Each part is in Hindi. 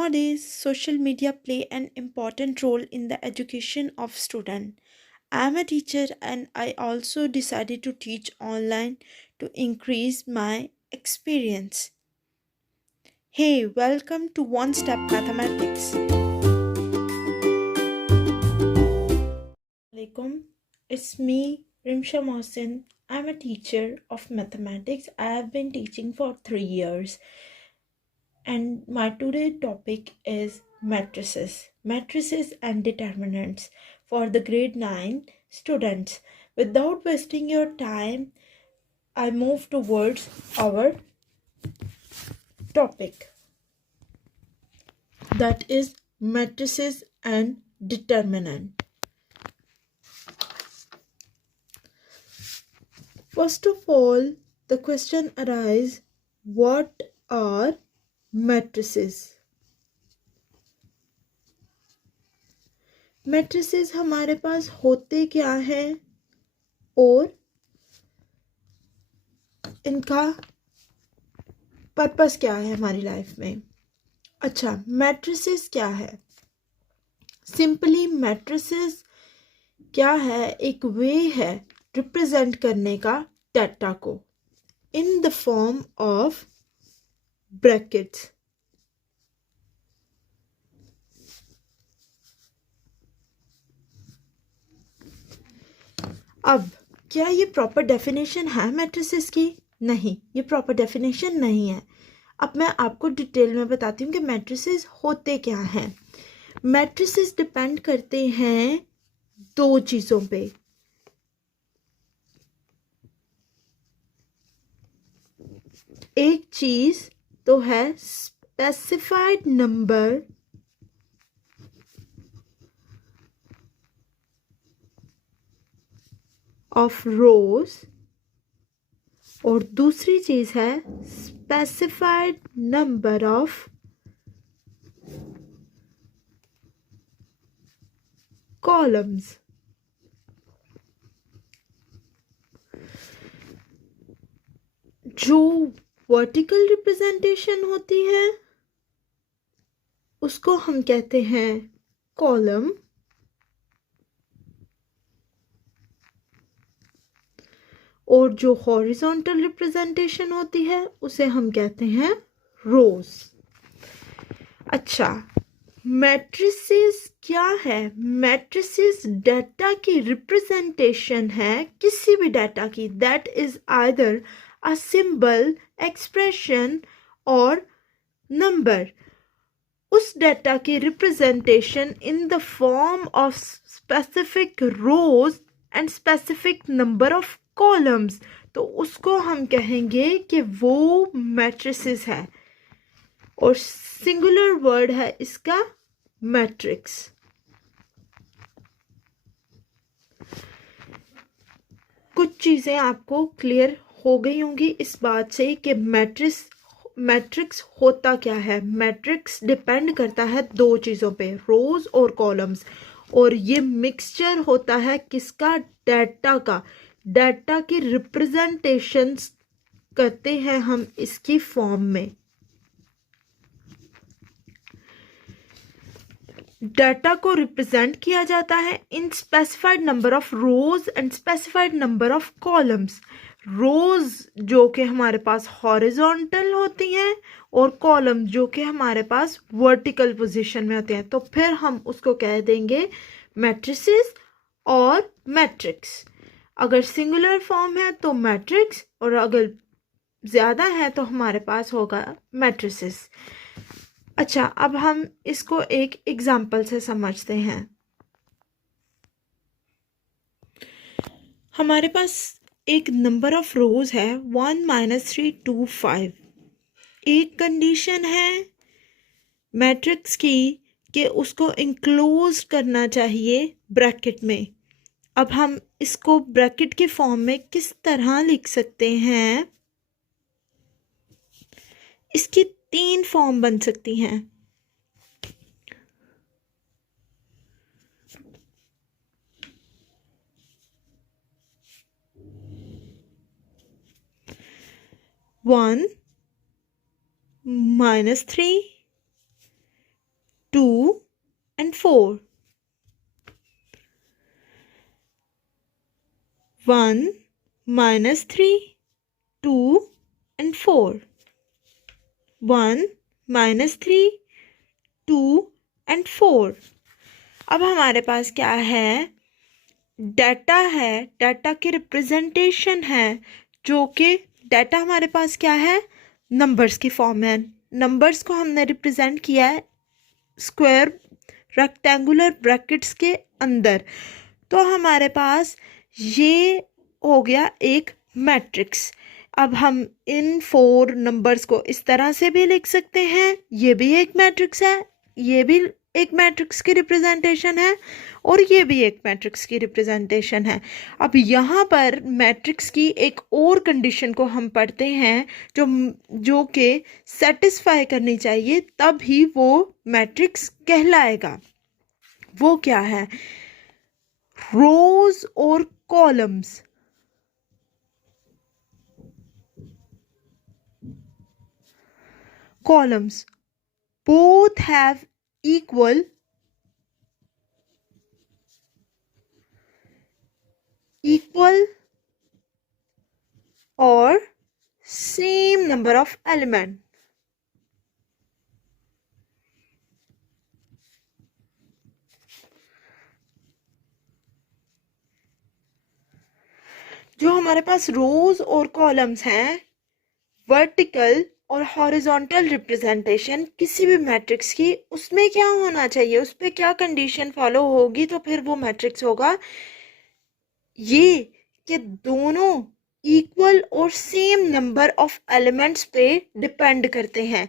Nowadays, social media play an important role in the education of student. I am a teacher and I also decided to teach online to increase my experience. Hey, welcome to One Step Mathematics. Alaikum. It's me, Rimsha Mohsin. I'm a teacher of mathematics. I have been teaching for 3 years. And my today topic is matrices and determinants for the grade 9 students. Without wasting your time, I move towards our topic, that is matrices and determinant. First of all, the question arises, what are matrices? Matrices हमारे पास होते क्या हैं और इनका पर्पस क्या है हमारी लाइफ में। अच्छा, मैट्रिसेस क्या है? सिंपली मैट्रिसेस क्या है? एक वे है रिप्रेजेंट करने का डाटा को इन द फॉर्म ऑफ ब्रैकेट्स। अब क्या ये प्रॉपर डेफिनेशन है मैट्रिसेस की? नहीं, ये प्रॉपर डेफिनेशन नहीं है। अब मैं आपको डिटेल में बताती हूँ कि मैट्रिसेस होते क्या हैं। मैट्रिसेस डिपेंड करते हैं दो चीज़ों पे। एक चीज़ तो है स्पेसिफाइड नंबर ऑफ रोज और दूसरी चीज है स्पेसिफाइड नंबर ऑफ कॉलम्स। जो वर्टिकल रिप्रेजेंटेशन होती है उसको हम कहते हैं कॉलम, और जो हॉरिजॉन्टल रिप्रेजेंटेशन होती है उसे हम कहते हैं रोज। अच्छा, मैट्रिसेस क्या है? मैट्रिसेस डाटा की रिप्रेजेंटेशन है किसी भी डाटा की, that is either a symbol, expression और नंबर। उस डाटा की representation in the form of specific rows and specific number of columns, तो उसको हम कहेंगे कि वो मैट्रिसेस है और सिंगुलर वर्ड है इसका मैट्रिक्स। कुछ चीज़ें आपको क्लियर हो गई होंगी इस बात से कि मैट्रिक्स होता क्या है। मैट्रिक्स डिपेंड करता है दो चीज़ों पे, रोज और कॉलम्स, और ये मिक्सचर होता है किसका? डाटा का। डाटा की रिप्रेजेंटेशन करते हैं हम इसकी फॉर्म में। डाटा को रिप्रेजेंट किया जाता है in specified number of rows and specified number of columns. Rows जो कि हमारे पास हॉरिजॉन्टल होती हैं और कॉलम जो कि हमारे पास वर्टिकल पोजीशन में होते हैं, तो फिर हम उसको कह देंगे मैट्रिसेस और मैट्रिक्स। अगर सिंगुलर फॉर्म है तो मैट्रिक्स, और अगर ज़्यादा है तो हमारे पास होगा मैट्रिसेस। अच्छा, अब हम इसको एक एग्जाम्पल से समझते हैं। हमारे पास एक नंबर ऑफ रोज है 1 -3 2 5। एक कंडीशन है मैट्रिक्स की कि उसको इंक्लोज करना चाहिए ब्रैकेट में। अब हम इसको ब्रैकेट के फॉर्म में किस तरह लिख सकते हैं? इसकी 3 फॉर्म बन सकती हैं। -3 and 4. 1 minus 3, 2 and 4. 1 minus 3, 2 and 4. अब हमारे पास क्या है, डाटा है, डाटा की रिप्रेजेंटेशन है, जो कि डाटा हमारे पास क्या है, नंबर्स की फॉर्म में। नंबर्स को हमने रिप्रेजेंट किया है स्क्वायर रेक्टेंगुलर ब्रैकेट्स के अंदर। तो हमारे पास ये हो गया एक मैट्रिक्स। अब हम इन 4 नंबर्स को इस तरह से भी लिख सकते हैं, ये भी एक मैट्रिक्स है, ये भी एक मैट्रिक्स की रिप्रेजेंटेशन है, और ये भी एक मैट्रिक्स की रिप्रेजेंटेशन है। अब यहाँ पर मैट्रिक्स की एक और कंडीशन को हम पढ़ते हैं जो कि सेटिस्फाई करनी चाहिए, तब ही वो मैट्रिक्स कहलाएगा। वो क्या है, रोज और columns. Columns both have equal or same number of element. जो हमारे पास रोज और कॉलम्स हैं, वर्टिकल और हॉरिजॉन्टल रिप्रेजेंटेशन किसी भी मैट्रिक्स की, उसमें क्या होना चाहिए, उस पर क्या कंडीशन फॉलो होगी तो फिर वो मैट्रिक्स होगा, ये कि दोनों इक्वल और सेम नंबर ऑफ एलिमेंट्स पे डिपेंड करते हैं।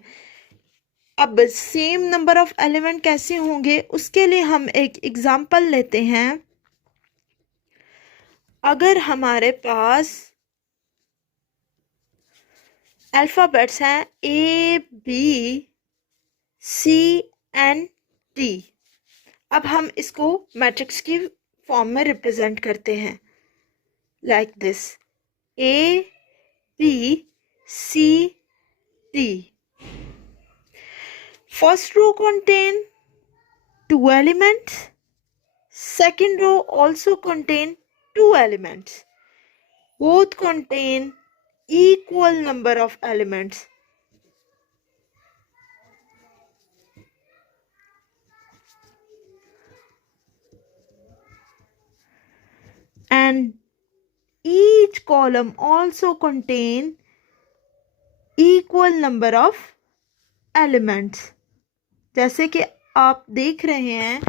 अब सेम नंबर ऑफ एलिमेंट कैसे होंगे, उसके लिए हम एक एग्जांपल लेते हैं। अगर हमारे पास अल्फ़ाबेट्स हैं A, B, C and D, अब हम इसको मैट्रिक्स की फॉर्म में रिप्रेजेंट करते हैं like this, A, B, C, D. First row contain 2 elements. Second row also contain 2 elements. Both contain equal number of elements. And each column also contain equal number of elements. जैसे कि आप देख रहे हैं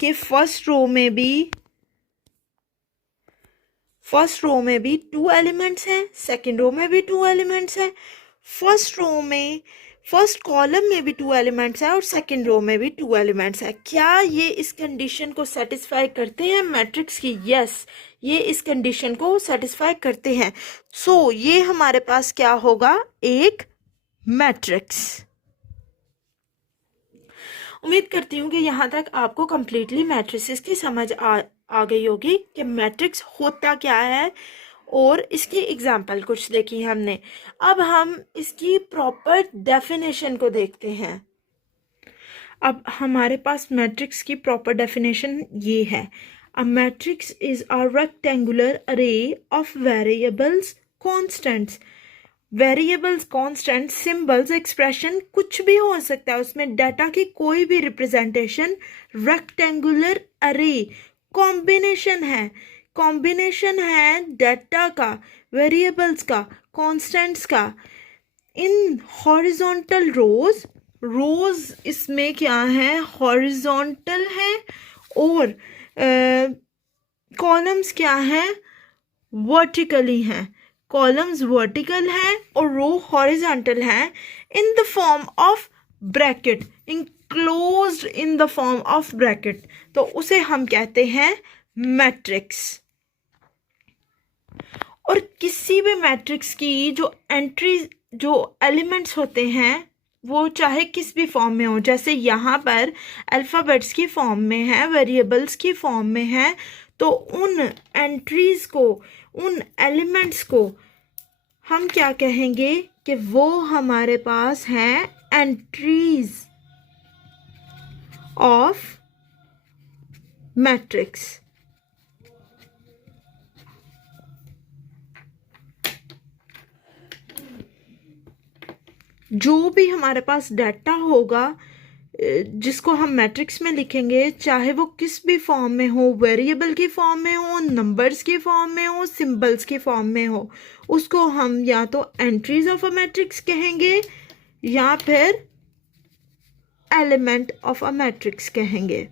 कि फर्स्ट रो में भी 2 एलिमेंट्स हैं, सेकंड रो में भी 2 एलिमेंट्स हैं, फर्स्ट कॉलम में भी 2 एलिमेंट्स हैं और सेकंड रो में भी 2 एलिमेंट्स हैं। क्या ये इस कंडीशन को सेटिस्फाई करते हैं मैट्रिक्स की? यस, ये इस कंडीशन को सेटिस्फाई करते हैं। सो ये हमारे पास क्या होगा, एक मैट्रिक्स। उम्मीद करती हूँ कि यहाँ तक आपको कंप्लीटली मैट्रिसेस की समझ आ गई होगी कि मैट्रिक्स होता क्या है, और इसकी एग्जाम्पल कुछ देखी हमने। अब हम इसकी प्रॉपर डेफिनेशन को देखते हैं। अब हमारे पास मैट्रिक्स की प्रॉपर डेफिनेशन ये है, a matrix is a rectangular array of variables, constants. Variables, constant, symbols, expression कुछ भी हो सकता है, उसमें डाटा की कोई भी रिप्रेजेंटेशन। रेक्टेंगुलर अरे कॉम्बिनेशन है डाटा का, वेरिएबल्स का, कॉन्स्टेंट्स का। इन हॉरिजॉन्टल रोज इसमें क्या है, हॉरिजॉन्टल है, और कॉलम्स क्या है, वर्टिकली हैं। कॉलम्स वर्टिकल है और रो हॉरिजॉन्टल है, इन the form of bracket, enclosed in the form of bracket, तो उसे हम कहते हैं मैट्रिक्स। और किसी भी मैट्रिक्स की जो एलिमेंट्स होते हैं वो चाहे किस भी फॉर्म में हो, जैसे यहाँ पर अल्फ़ाबेट्स की फॉर्म में है, वेरिएबल्स की फॉर्म में है, तो उन एंट्रीज को, उन एलिमेंट्स को हम क्या कहेंगे कि वो हमारे पास हैं एंट्रीज ऑफ मैट्रिक्स। जो भी हमारे पास डाटा होगा जिसको हम मैट्रिक्स में लिखेंगे, चाहे वो किस भी फॉर्म में हो, वेरिएबल की फॉर्म में हो, नंबर्स की फॉर्म में हो, सिंबल्स की फॉर्म में हो, उसको हम या तो एंट्रीज ऑफ अ मैट्रिक्स कहेंगे या फिर एलिमेंट ऑफ अ मैट्रिक्स कहेंगे।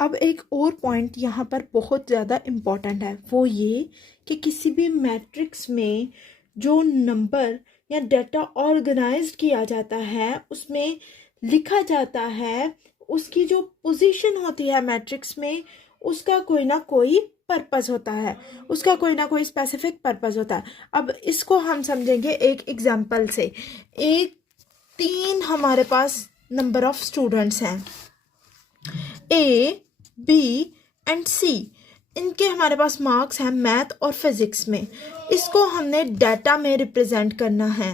अब एक और पॉइंट यहाँ पर बहुत ज़्यादा इम्पॉर्टेंट है, वो ये कि किसी भी मैट्रिक्स में जो नंबर या डाटा ऑर्गेनाइज्ड किया जाता है, उसमें लिखा जाता है, उसकी जो पोजीशन होती है मैट्रिक्स में, उसका कोई ना कोई पर्पस होता है, उसका कोई ना कोई स्पेसिफिक पर्पस होता है। अब इसको हम समझेंगे एक एग्जांपल से। एक 3 हमारे पास नंबर ऑफ स्टूडेंट्स हैं, ए, बी एंड सी। इनके हमारे पास मार्क्स हैं मैथ और फिजिक्स में। इसको हमने डाटा में रिप्रेजेंट करना है।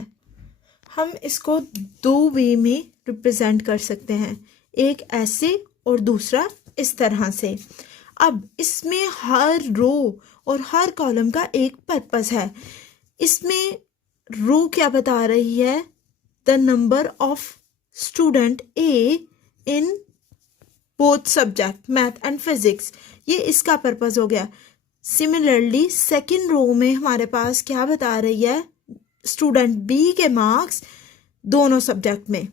हम इसको 2 वे में रिप्रेजेंट कर सकते हैं, एक ऐसे और दूसरा इस तरह से। अब इसमें हर रो और हर कॉलम का एक पर्पस है। इसमें रो क्या बता रही है? The number of student A in both subject math and physics, ये इसका पर्पस हो गया। सिमिलरली सेकेंड रो में हमारे पास क्या बता रही है? स्टूडेंट बी के मार्क्स दोनों सब्जेक्ट में।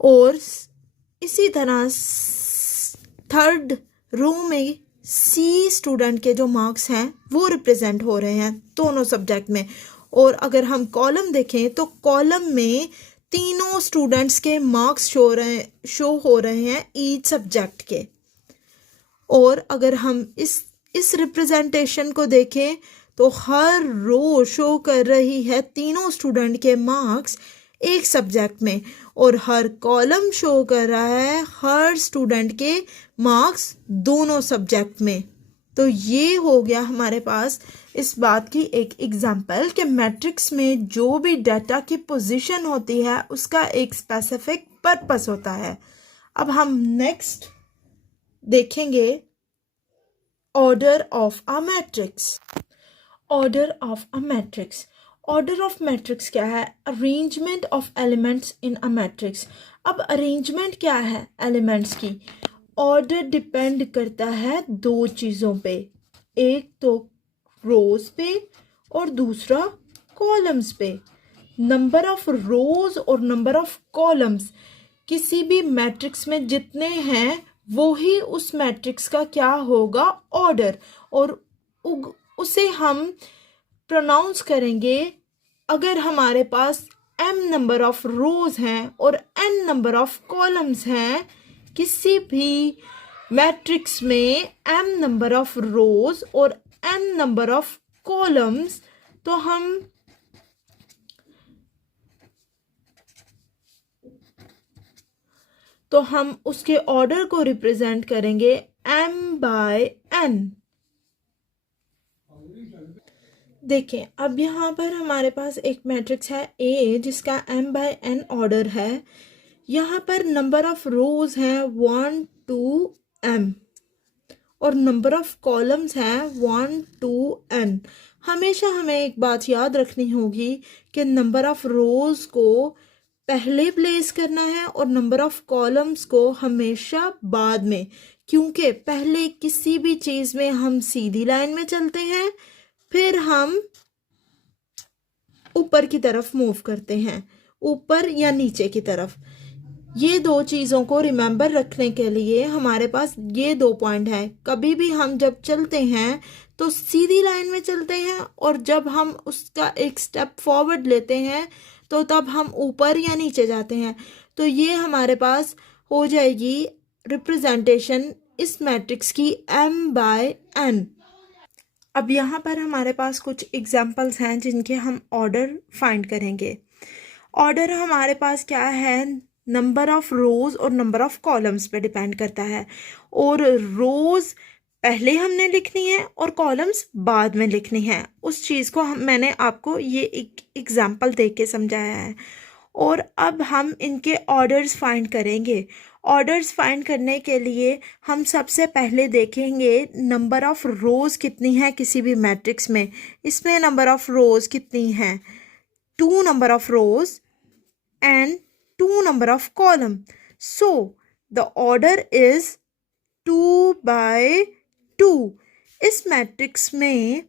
और इसी तरह थर्ड रो में सी स्टूडेंट के जो मार्क्स हैं वो रिप्रेजेंट हो रहे हैं दोनों सब्जेक्ट में। और अगर हम कॉलम देखें तो कॉलम में तीनों स्टूडेंट्स के मार्क्स शो हो रहे हैं ईच सब्जेक्ट के। और अगर हम इस रिप्रेजेंटेशन को देखें तो हर रो शो कर रही है तीनों स्टूडेंट के मार्क्स एक सब्जेक्ट में, और हर कॉलम शो कर रहा है हर स्टूडेंट के मार्क्स दोनों सब्जेक्ट में। तो ये हो गया हमारे पास इस बात की एक एग्जाम्पल कि मैट्रिक्स में जो भी डाटा की पोजीशन होती है उसका एक स्पेसिफिक पर्पस होता है। अब हम नेक्स्ट देखेंगे order of a matrix. Order of a matrix. Order of matrix क्या है? Arrangement of elements in a matrix. अब अरेंजमेंट क्या है एलिमेंट्स की? ऑर्डर डिपेंड करता है 2 चीज़ों पे, एक तो रोज पे और दूसरा कॉलम्स पे। नंबर ऑफ रोज और नंबर ऑफ कॉलम्स किसी भी मैट्रिक्स में जितने हैं वो ही उस मैट्रिक्स का क्या होगा? ऑर्डर। और उसे हम प्रोनाउंस करेंगे अगर हमारे पास m नंबर ऑफ रोज हैं और n नंबर ऑफ कॉलम्स हैं। किसी भी मैट्रिक्स में m नंबर ऑफ रोज और n नंबर ऑफ कॉलम्स, तो हम उसके ऑर्डर को रिप्रेजेंट करेंगे m/n। देखें, अब यहाँ पर हमारे पास एक मैट्रिक्स है A जिसका m/n ऑर्डर है। यहाँ पर नंबर ऑफ रोज हैं 1 to m और नंबर ऑफ कॉलम्स हैं 1 to n। हमेशा हमें एक बात याद रखनी होगी कि नंबर ऑफ रोज को पहले प्लेस करना है और नंबर ऑफ कॉलम्स को हमेशा बाद में, क्योंकि पहले किसी भी चीज़ में हम सीधी लाइन में चलते हैं, फिर हम ऊपर की तरफ मूव करते हैं, ऊपर या नीचे की तरफ। ये 2 चीज़ों को रिमेंबर रखने के लिए हमारे पास ये 2 पॉइंट हैं। कभी भी हम जब चलते हैं तो सीधी लाइन में चलते हैं, और जब हम उसका एक स्टेप फॉरवर्ड लेते हैं तो तब हम ऊपर या नीचे जाते हैं। तो ये हमारे पास हो जाएगी रिप्रेजेंटेशन इस मैट्रिक्स की m/n। अब यहाँ पर हमारे पास कुछ एग्जाम्पल्स हैं जिनके हम ऑर्डर फाइंड करेंगे। ऑर्डर हमारे पास क्या है? नंबर ऑफ रोज और नंबर ऑफ कॉलम्स पे डिपेंड करता है। और रोज पहले हमने लिखनी है और कॉलम्स बाद में लिखनी है। उस चीज़ को मैंने आपको ये एक एग्जाम्पल दे के समझाया है। और अब हम इनके ऑर्डर्स फाइंड करेंगे। ऑर्डर्स फाइंड करने के लिए हम सबसे पहले देखेंगे नंबर ऑफ़ रोज़ कितनी है किसी भी मैट्रिक्स में। इसमें नंबर ऑफ़ रोज़ कितनी है, 2 number of rows and 2 number of column. So the order is 2/2। इस मैट्रिक्स में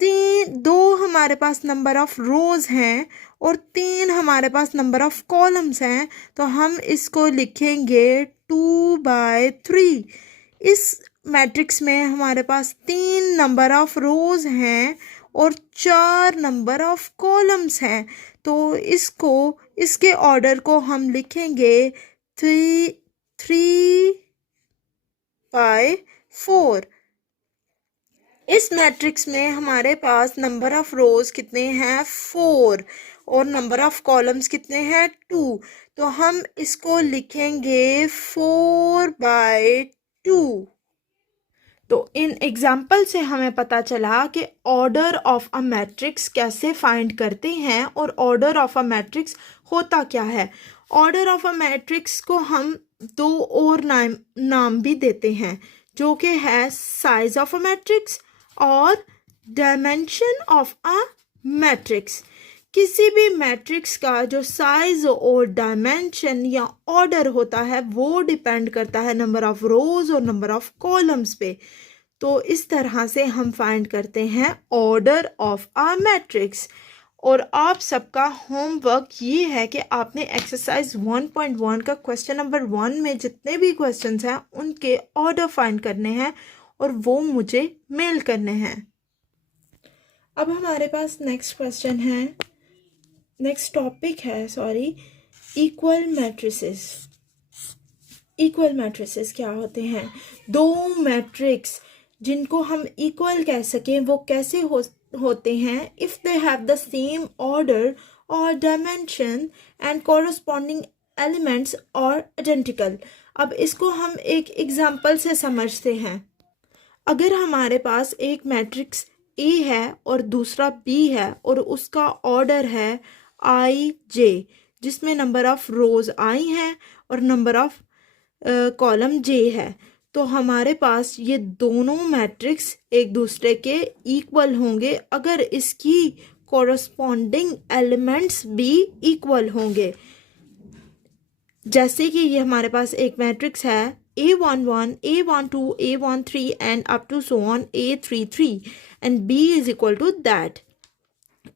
दो हमारे पास नंबर ऑफ रोज हैं और 3 हमारे पास नंबर ऑफ कॉलम्स हैं, तो हम इसको लिखेंगे 2/3। इस मैट्रिक्स में हमारे पास 3 नंबर ऑफ रोज हैं और 4 नंबर ऑफ कॉलम्स हैं, तो इसके ऑर्डर को हम लिखेंगे 3/4। इस मैट्रिक्स में हमारे पास नंबर ऑफ रोज कितने हैं, 4, और नंबर ऑफ कॉलम्स कितने हैं, 2, तो हम इसको लिखेंगे 4/2। तो इन एग्जाम्पल से हमें पता चला कि ऑर्डर ऑफ अ मैट्रिक्स कैसे फाइंड करते हैं और ऑर्डर ऑफ अ मैट्रिक्स होता क्या है। ऑर्डर ऑफ अ मैट्रिक्स को हम 2 और नाम भी देते हैं, जो कि है साइज ऑफ अ मैट्रिक्स और डायमेंशन ऑफ अ मैट्रिक्स। किसी भी मैट्रिक्स का जो साइज और डायमेंशन या ऑर्डर होता है वो डिपेंड करता है नंबर ऑफ रोज और नंबर ऑफ कॉलम्स पे। तो इस तरह से हम फाइंड करते हैं ऑर्डर ऑफ अ मैट्रिक्स। और आप सबका होमवर्क ये है कि आपने एक्सरसाइज 1.1 का क्वेश्चन नंबर 1 में जितने भी क्वेश्चंस हैं उनके ऑर्डर फाइंड करने हैं और वो मुझे मेल करने हैं। अब हमारे पास नेक्स्ट क्वेश्चन है, नेक्स्ट टॉपिक है इक्वल मैट्रिसेस। इक्वल मैट्रिसेस क्या होते हैं? दो मैट्रिक्स जिनको हम इक्वल कह सकें वो कैसे होते हैं? If they have the same order और डायमेंशन एंड कॉरस्पॉन्डिंग एलिमेंट्स और आइडेंटिकल। अब इसको हम एक एग्जांपल से समझते हैं। अगर हमारे पास एक मैट्रिक्स ए है और दूसरा बी है और उसका ऑर्डर है IJ, जिसमें नंबर ऑफ रोज आई हैं और नंबर ऑफ कॉलम J है, तो हमारे पास ये दोनों मैट्रिक्स एक दूसरे के इक्वल होंगे अगर इसकी कॉरस्पॉन्डिंग एलिमेंट्स भी इक्वल होंगे। जैसे कि ये हमारे पास एक मैट्रिक्स है A11, A12, A13 and up to so on A33 and B is equal to that.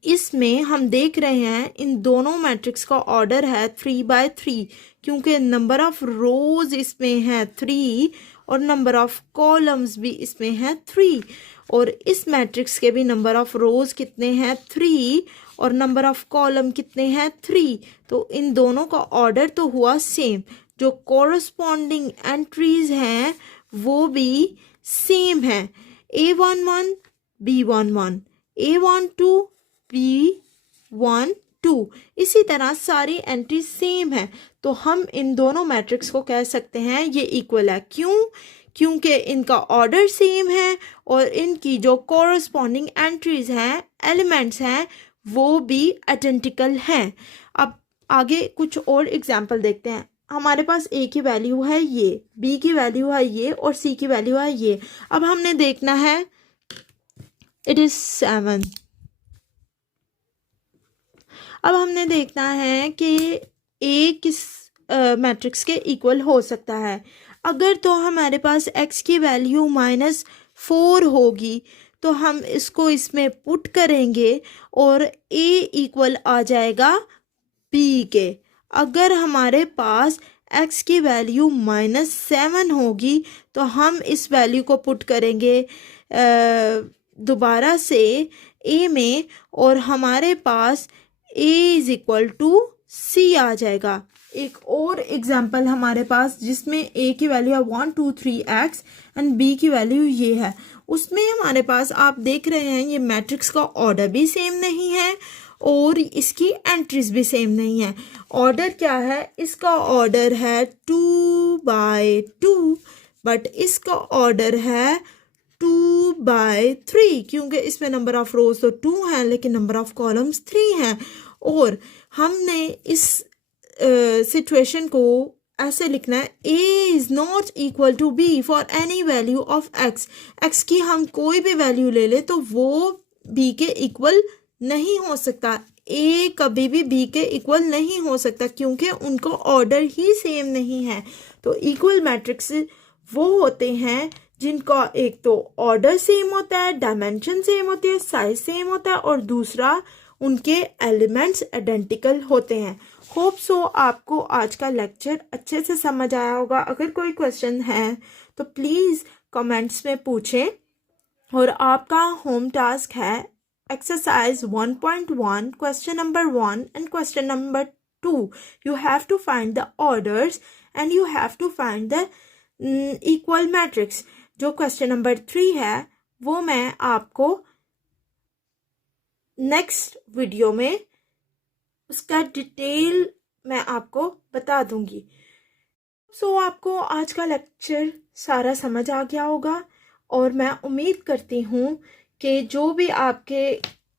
इसमें हम देख रहे हैं इन दोनों मैट्रिक्स का ऑर्डर है 3/3, क्योंकि नंबर ऑफ रोज इसमें है 3 और नंबर ऑफ कॉलम्स भी इसमें है 3, और इस मैट्रिक्स के भी नंबर ऑफ रोज कितने हैं, 3, और नंबर ऑफ कॉलम कितने हैं, 3। तो इन दोनों का ऑर्डर तो हुआ सेम, जो कॉरस्पॉन्डिंग एंट्रीज हैं वो भी सेम है। A11 B11, A12 B12, इसी तरह सारी एंट्री सेम है, तो हम इन दोनों मैट्रिक्स को कह सकते हैं ये इक्वल है। क्यों? क्योंकि इनका ऑर्डर सेम है और इनकी जो कॉरस्पॉन्डिंग एंट्रीज हैं, एलिमेंट्स हैं, वो भी आइडेंटिकल हैं। अब आगे कुछ और एग्जाम्पल देखते हैं। हमारे पास A की वैल्यू है ये, B की वैल्यू है ये और C की वैल्यू है ये। अब हमने देखना है इट इज 7। अब हमने देखना है कि A किस मैट्रिक्स के इक्वल हो सकता है। अगर तो हमारे पास x की वैल्यू -4 होगी तो हम इसको इसमें पुट करेंगे और A इक्वल आ जाएगा B के। अगर हमारे पास x की वैल्यू -7 होगी तो हम इस वैल्यू को पुट करेंगे दोबारा से A में और हमारे पास A is equal to C आ जाएगा। एक और एग्जाम्पल हमारे पास जिसमें A की वैल्यू है 1 2 3x एंड B की वैल्यू ये है, उसमें हमारे पास आप देख रहे हैं ये मैट्रिक्स का ऑर्डर भी सेम नहीं है और इसकी एंट्रीज भी सेम नहीं है। ऑर्डर क्या है? इसका ऑर्डर है 2/2, बट इसका ऑर्डर है 2/3, क्योंकि इसमें नंबर ऑफ रोज तो 2 हैं लेकिन नंबर ऑफ कॉलम्स 3 हैं। और हमने इस सिचुएशन को ऐसे लिखना है, a is not equal to b for any value of x। x की हम कोई भी वैल्यू ले ले तो वो b के इक्वल नहीं हो सकता। a कभी भी b के इक्वल नहीं हो सकता क्योंकि उनको ऑर्डर ही सेम नहीं है। तो इक्वल मैट्रिक्स वो होते हैं जिनका एक तो ऑर्डर सेम होता है, डायमेंशन सेम होती है, साइज सेम होता है, और दूसरा उनके एलिमेंट्स आइडेंटिकल होते हैं। होप सो आपको आज का लेक्चर अच्छे से समझ आया होगा। अगर कोई क्वेश्चन है तो प्लीज़ कमेंट्स में पूछें। और आपका होम टास्क है exercise 1.1 question number 1 and question number 2। You have to find the orders and you have to find the equal matrix. जो क्वेश्चन नंबर 3 है वो मैं आपको नेक्स्ट वीडियो में उसका डिटेल मैं आपको बता दूंगी। सो आपको आज का लेक्चर सारा समझ आ गया होगा और मैं उम्मीद करती हूँ कि जो भी आपके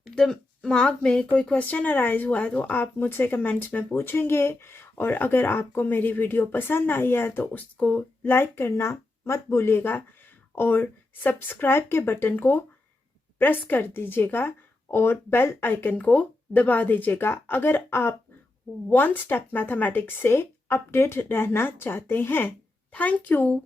दिमाग में कोई क्वेश्चन अराइज हुआ है तो आप मुझसे कमेंट्स में पूछेंगे। और अगर आपको मेरी वीडियो पसंद आई है तो उसको लाइक करना मत भूलिएगा और सब्सक्राइब के बटन को प्रेस कर दीजिएगा और बेल आइकन को दबा दीजिएगा अगर आप वन स्टेप मैथमेटिक्स से अपडेट रहना चाहते हैं। Thank you.